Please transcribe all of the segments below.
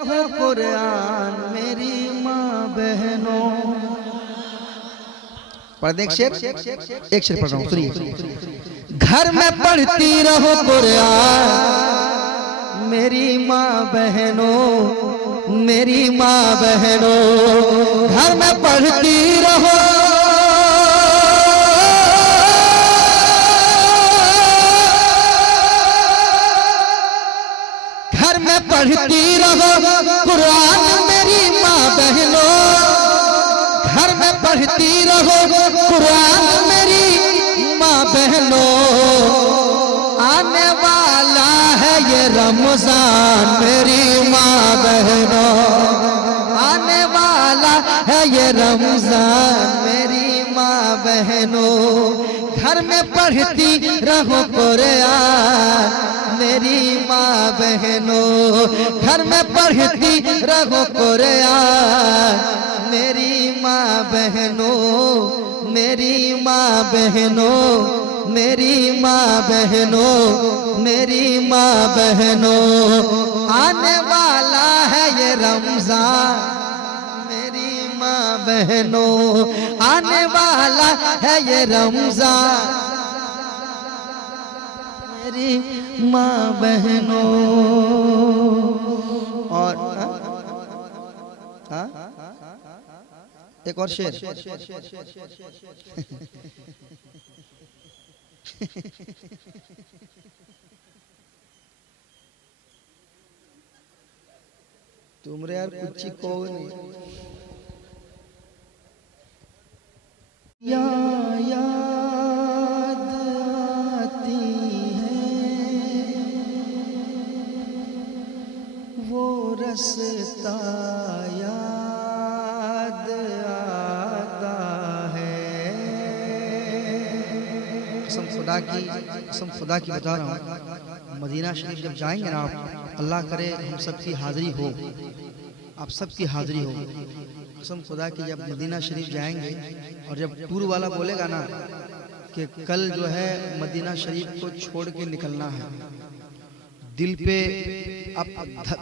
हो कुरान मेरी माँ बहनों। पढ़ दे एक शेर पढ़ रहा हूँ, सुनिए। घर में पढ़ती रहो कुरान मेरी माँ बहनों, मेरी माँ बहनों। घर में पढ़ती रहो, घर में पढ़ती रहो कुरान मेरी माँ बहनों। घर में पढ़ती रहो कुरान मेरी माँ बहनों। आने वाला है ये रमजान मेरी माँ बहनों। आने वाला है ये रमजान मेरी माँ बहनों। घर में पढ़ती रहो कुरान मेरी माँ बहनों। घर में पढ़ती रहो कुरान मेरी माँ बहनों, मेरी माँ बहनों, मेरी माँ बहनों, मेरी माँ बहनों। आने वाला है ये रमजान मेरी माँ बहनों। आने वाला है ये रमजान मेरी माँ बहनों। और एक और शेर। तुमरे यार कुछ को नहीं याद आती है वो रास्ता याद आता है। कसम खुदा की बता रहा हूँ, मदीना शरीफ जब जाएंगे ना आप, अल्लाह करे हम सबकी हाजिरी हो, आप सबकी हाजिरी हो। कसम खुदा की जब मदीना शरीफ जाएंगे और जब टूर वाला बोलेगा ना कि कल जो है मदीना शरीफ को छोड़ के निकलना है, दिल पे अब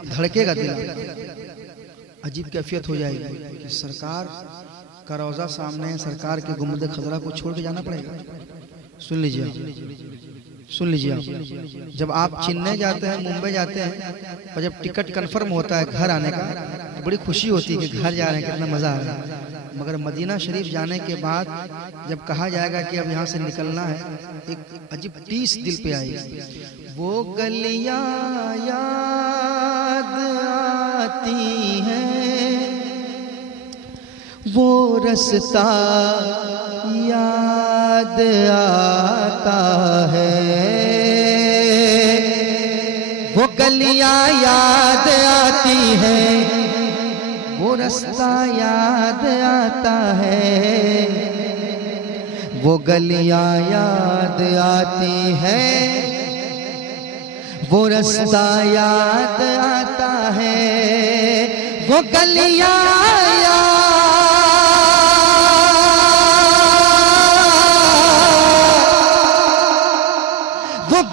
धड़केगा दिल, अजीब कैफियत हो जाएगी कि सरकार का रोज़ा सामने है, सरकार के गुंबद खजरा को छोड़ के जाना पड़ेगा। सुन लीजिए आप, जब आप चेन्नई जाते हैं, मुंबई जाते हैं और जब टिकट कंफर्म होता है घर आने का तो बड़ी खुशी होती है कि घर जा रहे हैं, कितना मज़ा आ रहा है। मगर मदीना शरीफ जाने के बाद जब कहा जाएगा कि अब यहाँ से निकलना है, एक अजीब टीस दिल पे आएगी। वो गलियाँ याद आती हैं, वो रास्ता याद आता है, वो गलियां याद आती हैं, वो रास्ता याद आता है, वो गलियां याद आती हैं, वो रास्ता याद आता है, वो गलियां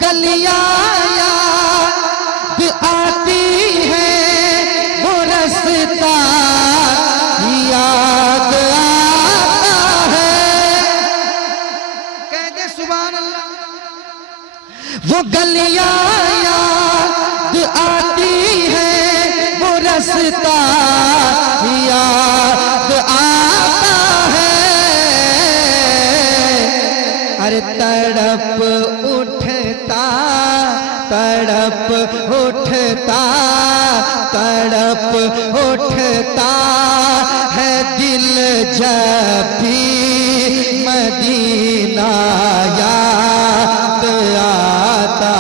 गलियां याद आती है, वो रास्ता याद आता है। कह दे सुभान अल्लाह। वो गलियां याद आती है, वो रास्ता याद आता है। अरे तड़प तड़प उठता, तड़प उठता है दिल जब भी मदीना याद आता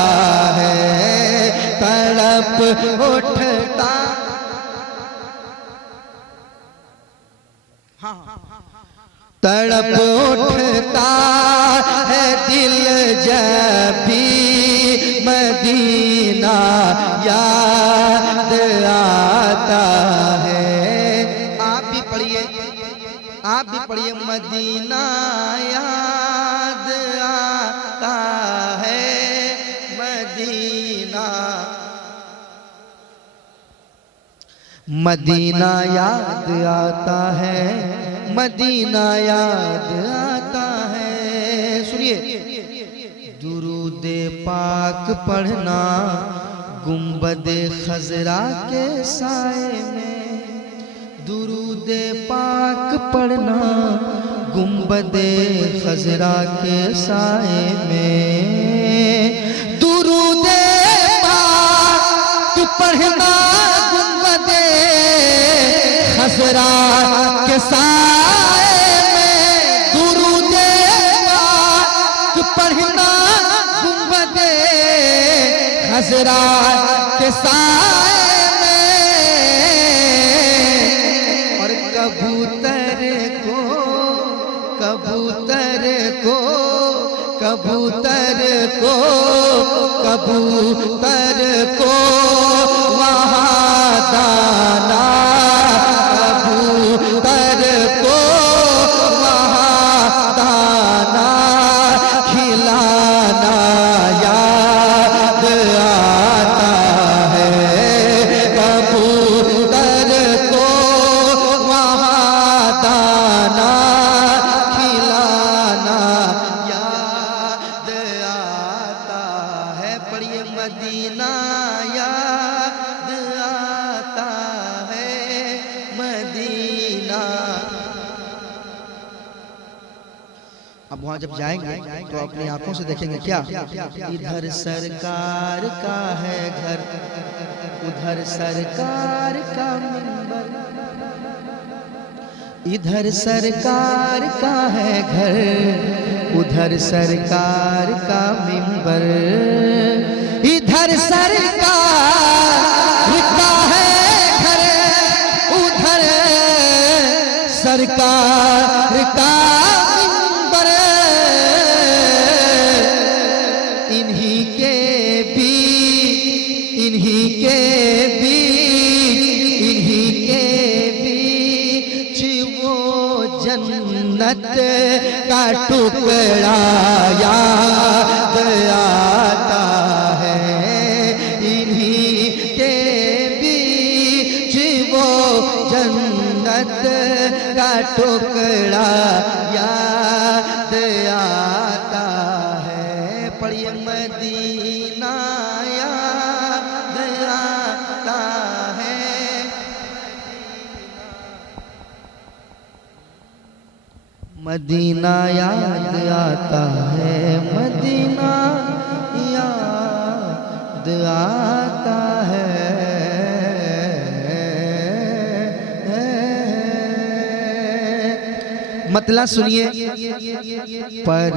है। तड़प उठता, तड़प उठता है दिल जब भी मदीना याद आता है। आप भी पढ़िए, आप भी पढ़िए। मदीना याद आता है, मदीना मदीना याद आता है, मदीना याद आता है। सुनिए, दुरूदे पाक पढ़ना गुंबदे खजरा के साए में, दुरूदे पाक पढ़ना गुंबदे खजरा के साए में, दुरूदे पाक पढ़ना गुंबदे खजरा के साए में, दुरूदे पाक पढ़ना गुंबदे खजरा के साए में। और कबूतर को कबूतर को कबूतर को कबूतर को वहाँ दाना, कबूतर को वहाँ दाना खिलाना याद आता है, कबूतर को वहाँ दाना खिलाना याद आता है। पढ़िए, मदीना याद आता है, मदीना। अब वहां जब जाएंगे तो अपनी आंखों से देखेंगे क्या, इधर सरकार का है घर, उधर सरकार का मिंबर, इधर सरकार का है घर, उधर सरकार का मिंबर, इधर सरकार का है घर, उधर सरकार का मिंबर। इन्हीं के बीच, इन्हीं के बीच, इन्हीं के बीच वो जन्नत का टुकड़ा याद आता है, इन्हीं के बीच वो जन्नत का टुकड़ा याद आता है। पढ़िए, मदीना याद आता है, मदीना याद आता है, मदीना याद आता है। मतलब सुनिए, पर